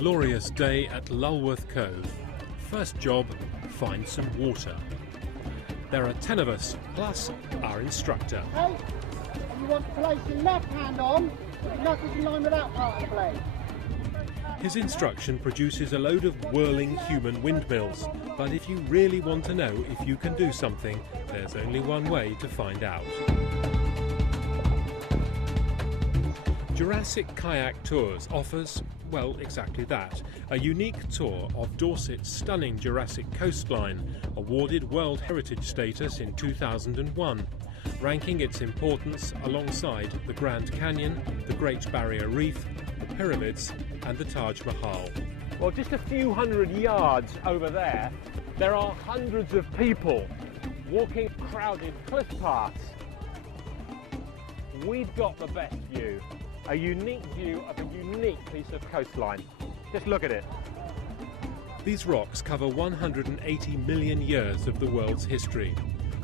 glorious day at Luworth Cove. First job, find some water. There are 10 of us, plus our instructor. Okay, and you want to place your left hand on, put your knuckles in line with that part of the blade. His instruction produces a load of whirling human windmills, but if you really want to know if you can do something, there's only one way to find out. Jurassic Kayak Tours offers, well, exactly that, a unique tour of Dorset's stunning Jurassic coastline, awarded World Heritage status in 2001, ranking its importance alongside the Grand Canyon, the Great Barrier Reef, the pyramids and the Taj Mahal. Well, just a few hundred yards over there, there are hundreds of people walking crowded cliff paths. We've got the best view, a unique view of a unique piece of coastline. Just look at it. These rocks cover 180 million years of the world's history.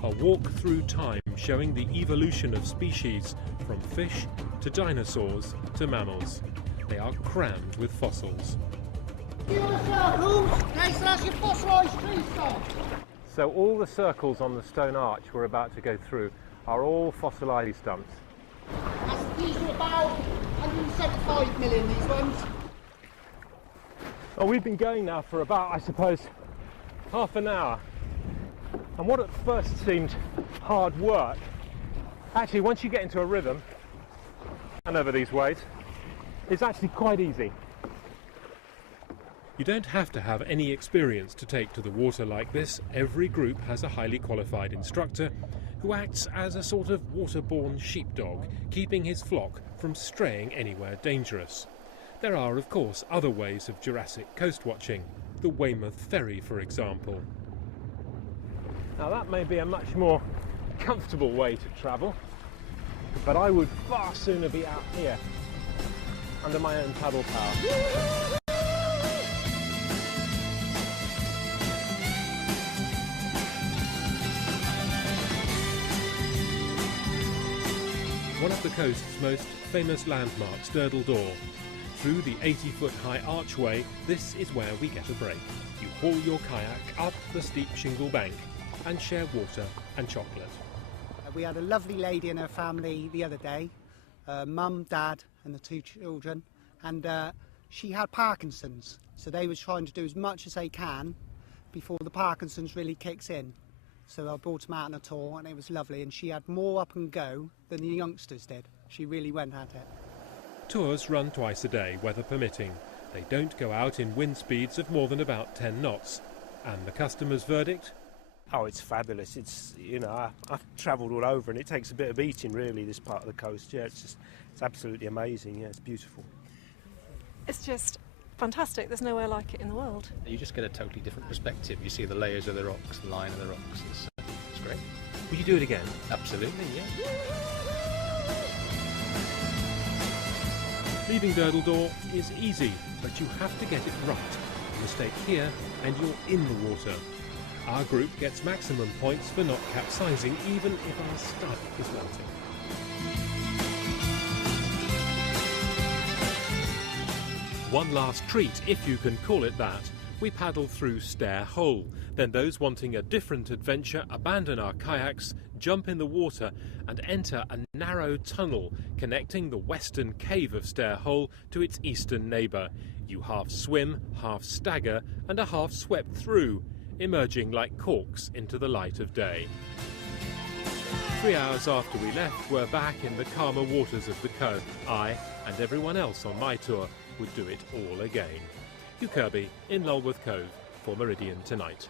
A walk through time showing the evolution of species, from fish to dinosaurs to mammals. They are crammed with fossils. So all the circles on the stone arch we're about to go through are all fossilised stumps. These are about 175 million, these ones. Well, we've been going now for about, I suppose, half an hour. And what at first seemed hard work, actually once you get into a rhythm, and over these ways, it's actually quite easy. You don't have to have any experience to take to the water like this. Every group has a highly qualified instructor who acts as a sort of waterborne sheepdog, keeping his flock from straying anywhere dangerous. There are, of course, other ways of Jurassic coast watching. The Weymouth Ferry, for example. Now that may be a much more comfortable way to travel, but I would far sooner be out here under my own paddle power. One of the coast's most famous landmarks, Durdle Door. Through the 80-foot high archway, this is where we get a break. You haul your kayak up the steep shingle bank and share water and chocolate. We had a lovely lady and her family the other day, mum, dad and the 2 children, and she had Parkinson's, so they were trying to do as much as they can before the Parkinson's really kicks in. So I brought them out on a tour and it was lovely, and she had more up and go than the youngsters did. She really went at it. Tours run twice a day, weather permitting. They don't go out in wind speeds of more than about 10 knots. And the customer's verdict? Oh, it's fabulous. It's, you know, I've travelled all over and it takes a bit of eating, really, this part of the coast. Yeah, it's absolutely amazing. Yeah, it's beautiful. It's just fantastic. There's nowhere like it in the world. You just get a totally different perspective. You see the layers of the rocks, the line of the rocks. It's great. Would you do it again? Absolutely, yeah. Leaving Durdle Door is easy, but you have to get it right. A mistake here and you're in the water. Our group gets maximum points for not capsizing, even if our stomach is melting. One last treat, if you can call it that. We paddle through Stair Hole. Then those wanting a different adventure abandon our kayaks, jump in the water and enter a narrow tunnel connecting the western cave of Stair Hole to its eastern neighbour. You half swim, half stagger and are half swept through, emerging like corks into the light of day. 3 hours after we left, we're back in the calmer waters of the Cove. I and everyone else on my tour would do it all again. Hugh Kirby in Luworth Cove for Meridian Tonight.